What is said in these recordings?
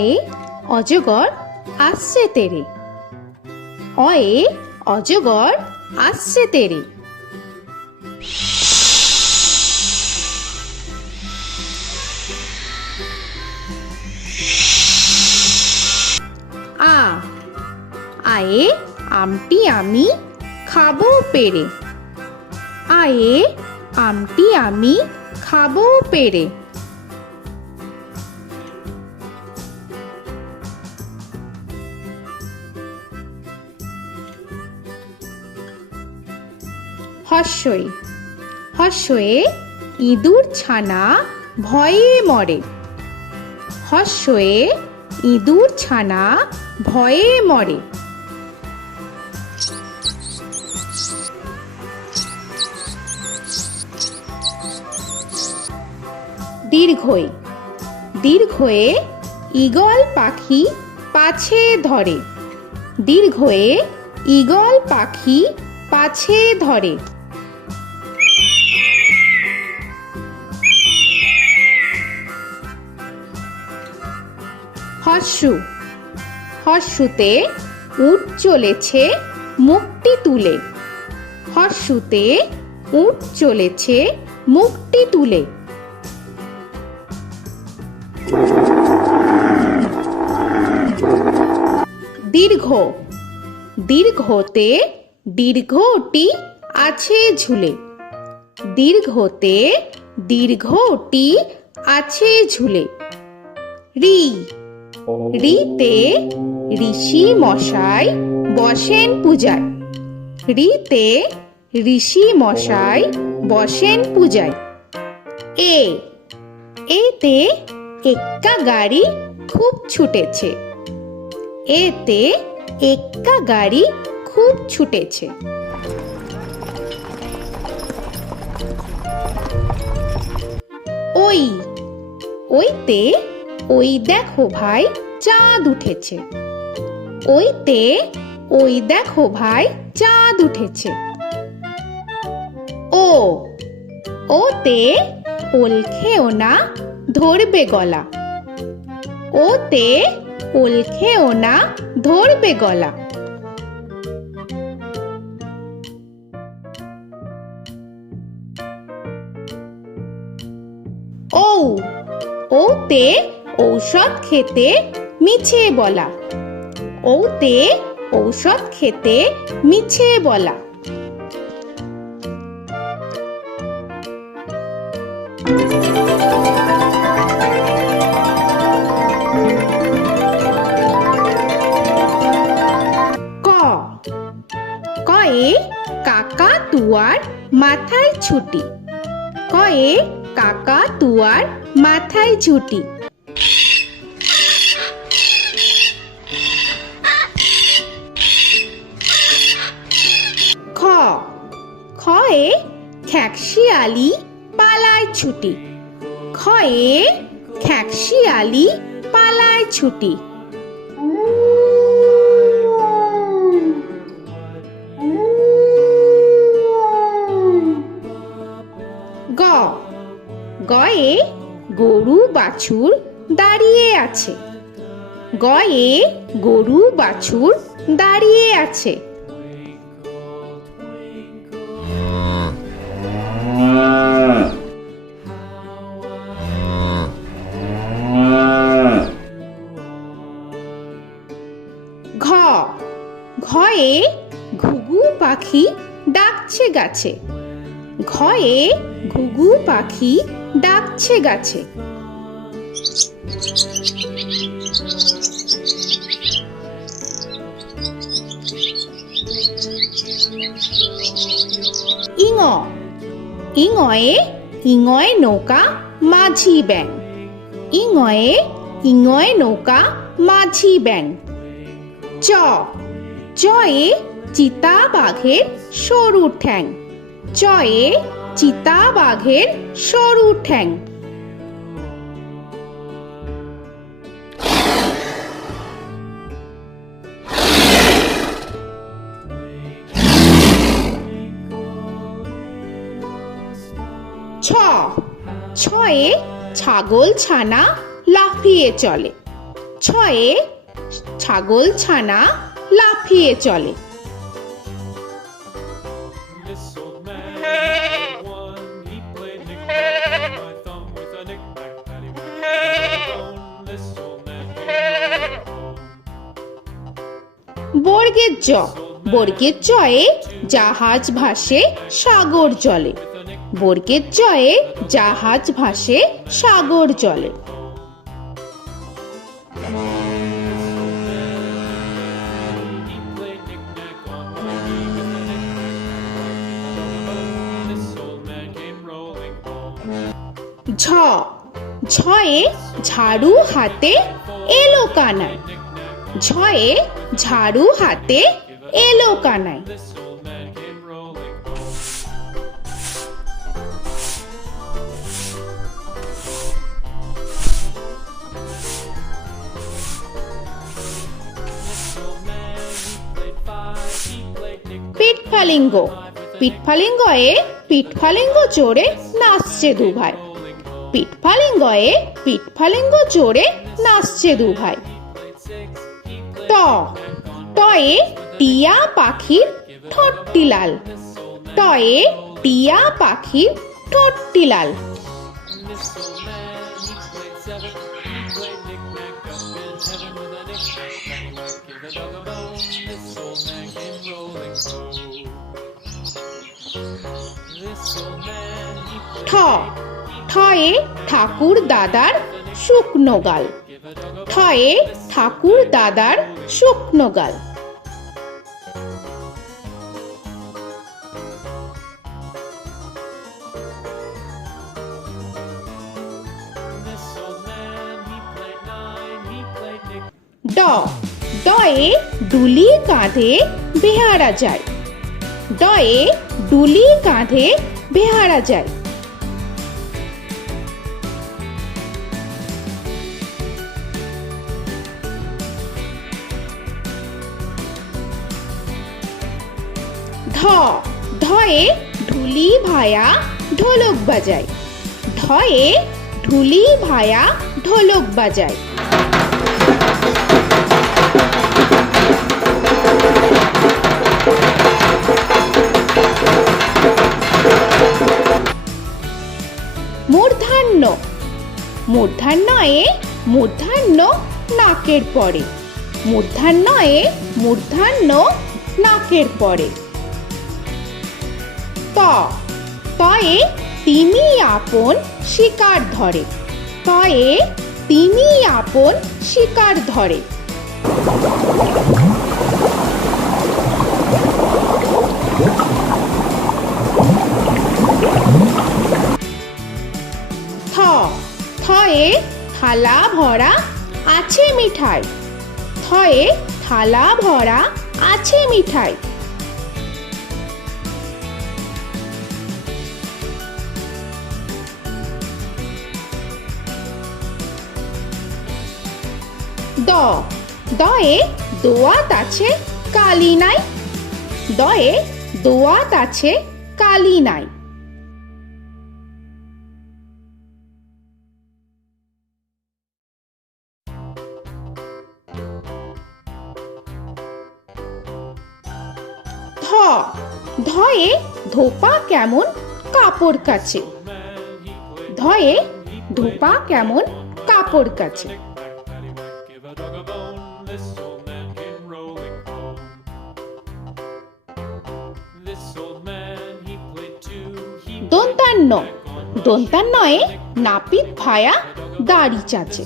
অয়ে অজগর আসছে তেরে। অয়ে অজগর আসছে তেরে। আ আয়ে আমটি আমি খাবো পেরে। আয়ে আমটি আমি খাবো পেরে। হর্ষই হর্ষয়ে ইঁদুর ছানা ভয়ে মরে। হর্ষয়ে ইঁদুর ছানা ভয়ে মরে। দীর্ঘই দীর্ঘয়ে ঈগল পাখি পাছে ধরে। দীর্ঘয়ে ঈগল পাখি পাছে ধরে। হর্ষু হর্ষুতে উট চলেছে মুখটি তুলে। হর্ষুতে উট চলেছে মুখটি তুলে। দীর্ঘ দীর্ঘতে দীর্ঘটি আছে ঝুলে। দীর্ঘতে দীর্ঘটি আছে ঝুলে। রি রিতে ঋষি মশাই বসেন পূজায়। রিতে ঋষি মশাই বসেন পূজায়। এ এতে এক্কা গাড়ি খুব ছুটেছে। এতে এক্কা গাড়ি খুব ছুটেছে। ওই ওইতে ওই দেখো ভাই চাঁদ উঠেছে। ওইতে ওই দেখো ভাই চাঁদ উঠেছে। ও ওতে ওল খেও না ধরবে গলা। ওতে ওল খেও না ধরবে গলা। ঔ ওতে ঔষধ খেতে মিছে বলা। ওতে ঔষধ খেতে মিছে বলা। ক কয়ে কাকা তুয়ার মাথায় ছুটি। কয়ে কাকা তুয়ার মাথায় ছুটি। খ খয়ে খ্যাকশিয়ালি পালায় ছুটি। খয়ে খ্যাকশিয়ালি পালায় ছুটি। গ গয়ে গরু বাছুর দাঁড়িয়ে আছে। গয়ে গরু বাছুর দাঁড়িয়ে আছে। ঘ ঘয়ে ঘুঘু পাখি ডাকছে গাছে। ঘয়ে ঘুঘু পাখি ডাকছে গাছে। ইঙ ইঙয়ে ইঙয় নৌকা মাঝি ব্যাং। ইঙয়ে ইঙয় নৌকা মাঝি ব্যাং। চ চয়ে চিতা বাঘের সরু ঠ্যাং। চয়ে চিতা বাঘের সরু ঠ্যাং। ছ ছয়ে ছাগল ছানা লাফিয়ে চলে। ছয়ে ছাগল ছানা লাফিয়ে চলে। This old man had one. He played knick-knack on my thumb with a knick-knack, paddywhack, bone. This old man came home. বর্গের জ, বর্গের জয়ে জাহাজ ভাসে সাগর জলে। বর্গের জয়ে জাহাজ ভাসে সাগর জলে। He played knick-knack on my knee with a knick-knack, bone. This old man came rolling home. ঝ, ঝয়ে ঝাড়ু হাতে এলো কানাই। ঝয়ে ঝাড়ু হাতে এলো Kanai. This old man came rolling home. This old man, he played five. He played knick-knack. পিঠফালিঙ্গ, পিঠফালিঙ্গয়ে পিঠফালিঙ্গ চড়ে নাচছে দু ভাই। পিঠফালিঙ্গয়ে পিঠফালিঙ্গ চড়ে নাচছে দু ভাই। ট, টয়ে টিয়া পাখির ঠোঁটটি লাল। টয়ে টিয়া পাখির ঠোঁটটি লাল। This old man, he played seven. He played knick-knack up in heaven with a knick-knack, paddywhack, give a dog a bone. This old man came rolling home. This old man, he ঠ, played ঠয়ে ঠাকুর দাদার শুকনো গাল। give a dog a ঠয়ে ঠাকুর দাদার শুকনো গাল। This old man, he played nine. He played knick. ড, ডয়ে ডুলি কাঁধে বেহারা যায়। ডয়ে ডুলি কাঁধে বেহারা যায়। ধ, ধয়ে ঢুলি ভায়া ঢোলক বাজায়। ধয়ে ঢুলি ভায়া ঢোলক বাজায়। মূর্ধন্য, মূর্ধন্যয়ে মূর্ধন্য নাকের পরে। মূর্ধন্যয়ে মূর্ধন্য নাকের পরে। ত, তয়ে তিমি আপন শিকার ধরে। তয়ে তিমি আপন শিকার ধরে। থ, থয়ে থালা ভরা আছে মিঠাই। থয়ে থালা ভরা আছে মিঠাই। দ, দয়ে দোয়াত আছে কালি নাই। দয়ে দোয়াত আছে কালি নাই। ধ, ধয়ে ধোপা কেমন কাপড় কাছে। ধয়ে ধোপা কেমন কাপড় কাছে। Paddywhack, give a dog a bone. This old man came rolling home. This old man, he played two. He দন্তান্ন, দন্তান্নয়ে নাপিত ভায়া দাড়ি চাচে।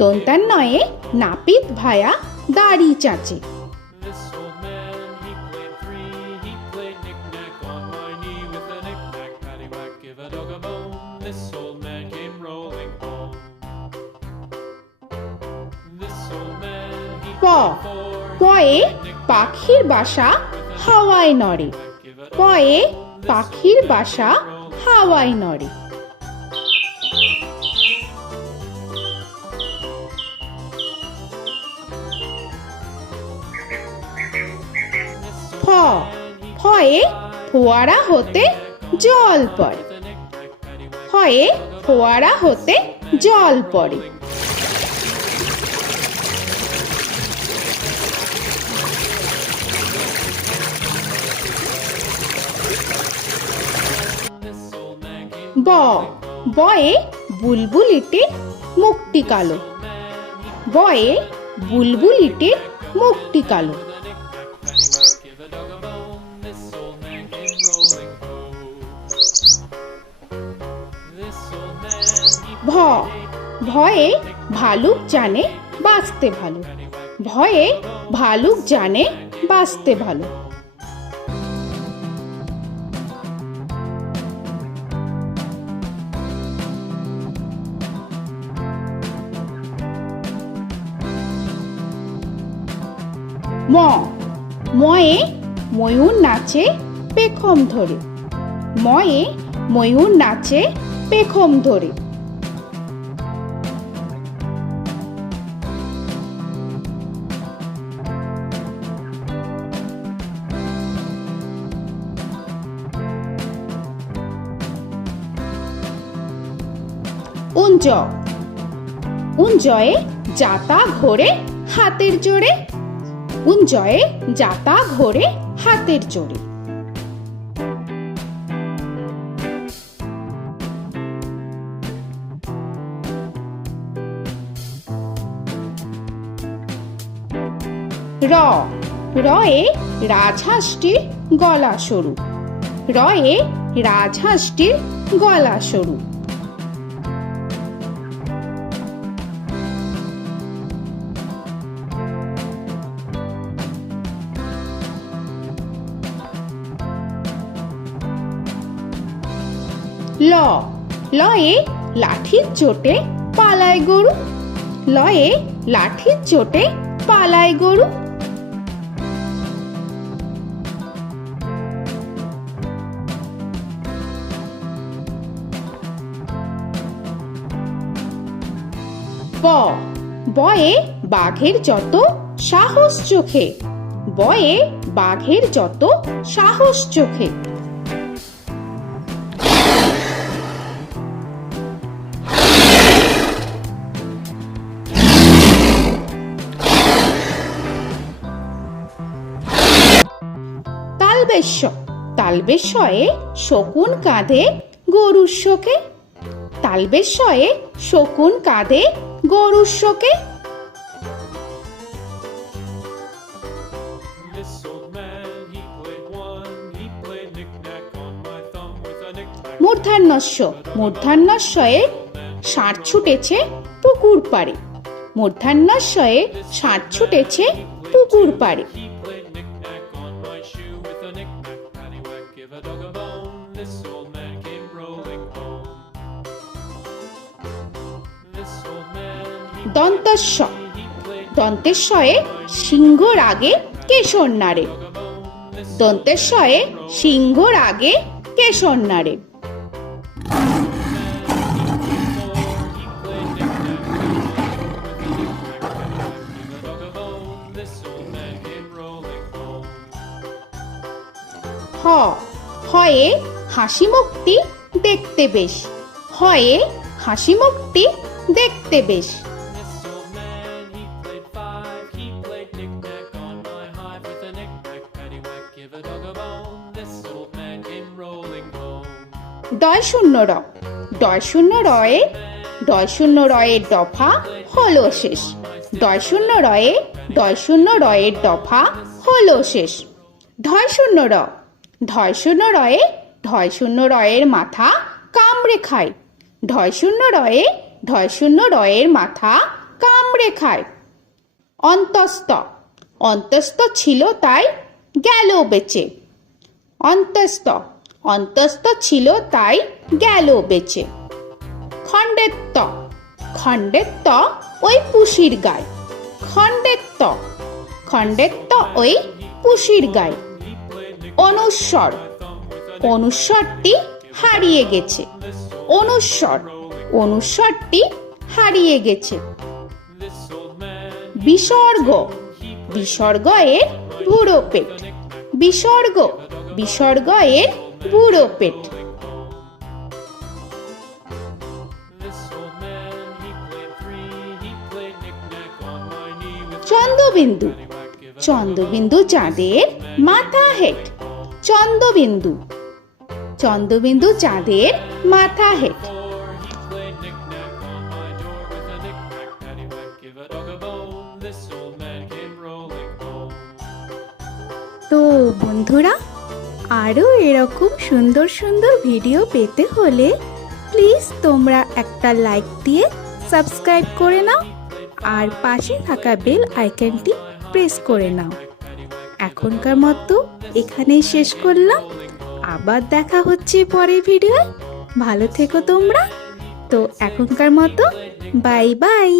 দন্তান্নয়ে নাপিত ভায়া দাড়ি চাচে। This old man, he played three. He played knick-knack on my knee with a knick-knack, paddywhack, give a dog a bone. This old man came rolling home. This old man, he প, played four. পয়ে পাখির বাসা হাওয়ায় নড়ে। পয়ে পাখির বাসা হাওয়ায় নড়ে। ফ, ফয়ে ফোয়ারা হতে জল পড়ে। ফয়ে ফোয়ারা হতে জল পড়ে। ব বয়ে বুলবুলিটির মুখটি কালো। বয়ে বুলবুলিটির মুখটি কালো। Give a dog a bone, this old man came rolling home. This old man, he ভ ভয়ে ভালুক জানে বাঁচতে ভালো। ভয়ে ভালুক জানে বাঁচতে ভালো। ম ময়ে ময়ূর নাচে পেখম ধরে। ময়ে ময়ূর নাচে পেখম ধরে। উঞ্জ উঞ্জয়ে যাতা ঘোরে হাতের জোরে। উঞ্জয়ে যাতা ঘোরে হাতের জোরে। র রয়ে রাজহাঁসটির গলা সরু। রয়ে রাজহাঁসটির গলা সরু। ল লয়ে লাঠির চোটে পালায় গরু। লয়ে লাঠির চোটে পালায় গরু। ব বয়ে বাঘের যত সাহস চোখে। বয়ে বাঘের যত সাহস চোখে। তালবেশ্য তালবেশ্যয়ে শকুন কাঁধে গরুর শোকে। তালবেশ্যয়ে শকুন কাঁধে গরুর শোকে। This old man, he played one, he played knick-knack on my thumb with a knick-knack. মূর্ধন্যস্য মূর্ধন্যস্যয়ে ষাঁড় ছুটেছে পুকুর পাড়ে। মূর্ধন্যস্যয়ে ষাঁড় ছুটেছে পুকুর পাড়ে। He played knick-knack on my shoe with a knick-knack, paddywhack, give a dog a bone. This old man came rolling home. This old man, দন্তস্য he played দন্তেশ্বয়ে সিংহর আগে কেশর নাড়ে। dog a bone. This দন্তেশ্বয়ে সিংহর আগে কেশর নাড়ে। he played knick-knack on my shoe with a knick-knack, paddywhack, give a dog a bone. This old man came rolling home. হ হয়ে হাসি মুখটি দেখতে বেশ। হয়ে হাসি মুখটি দেখতে বেশ। This old man, he played five, he played knick-knack on my hive with a knick-knack, paddywhack, give a dog a bone. This old man came rolling home. ডয় শূন্য র ডয় শূন্য রয়ে ডয় শূন্য রয়ের দফা হলো শেষ। ডয় শূন্য রয়ে ডয় শূন্য রয়ের দফা হলো শেষ। ঢয় শূন্য র ঢয় শূন্য রয়ে ঢয় শূন্য রয়ের মাথা কামড়ে খায়। ঢয় শূন্য রয়ে ঢয় শূন্য রয়ের মাথা কামড়ে খায়। অন্তস্থ অন্তস্থ ছিল তাই গেল বেঁচে। অন্তস্থ অন্তস্থ ছিল তাই গেল বেঁচে। খণ্ডেত্ব খণ্ডেত্ব ওই পুষির গায়। খণ্ডেত্ব খণ্ডেত্ব ওই পুষির গায়। অনুস্বর অনুস্বরটি হারিয়ে গেছে। অনুস্বর অনুস্বরটি হারিয়ে গেছে। This old man, বিসর্গ বিসর্গ এর বুড়ো পেট। বিসর্গ বিসর্গ এর বুড়ো পেট। this old man, he played three, he played knick-knack on my knee with Chandrabindu paddywhack, give a Chandrabindu চাঁদের মাথা হেট। চন্দ্রবিন্দু চন্দ্রবিন্দু চাঁদের মাথা head. Four, he played knick-knack on my door with a knick-knack, paddywhack, give a dog a bone. This old man came rolling home. তো বন্ধুরা, আরও এরকম সুন্দর সুন্দর ভিডিও পেতে হলে প্লিজ তোমরা একটা লাইক দিয়ে সাবস্ক্রাইব করে নাও আর পাশে থাকা বেল আইকনটি প্রেস করে নাও। এখনকার মতো এখানেই শেষ করলাম, আবার দেখা হচ্ছে পরের ভিডিও। ভালো থেকো তোমরা। তো এখনকার মতো বাই বাই।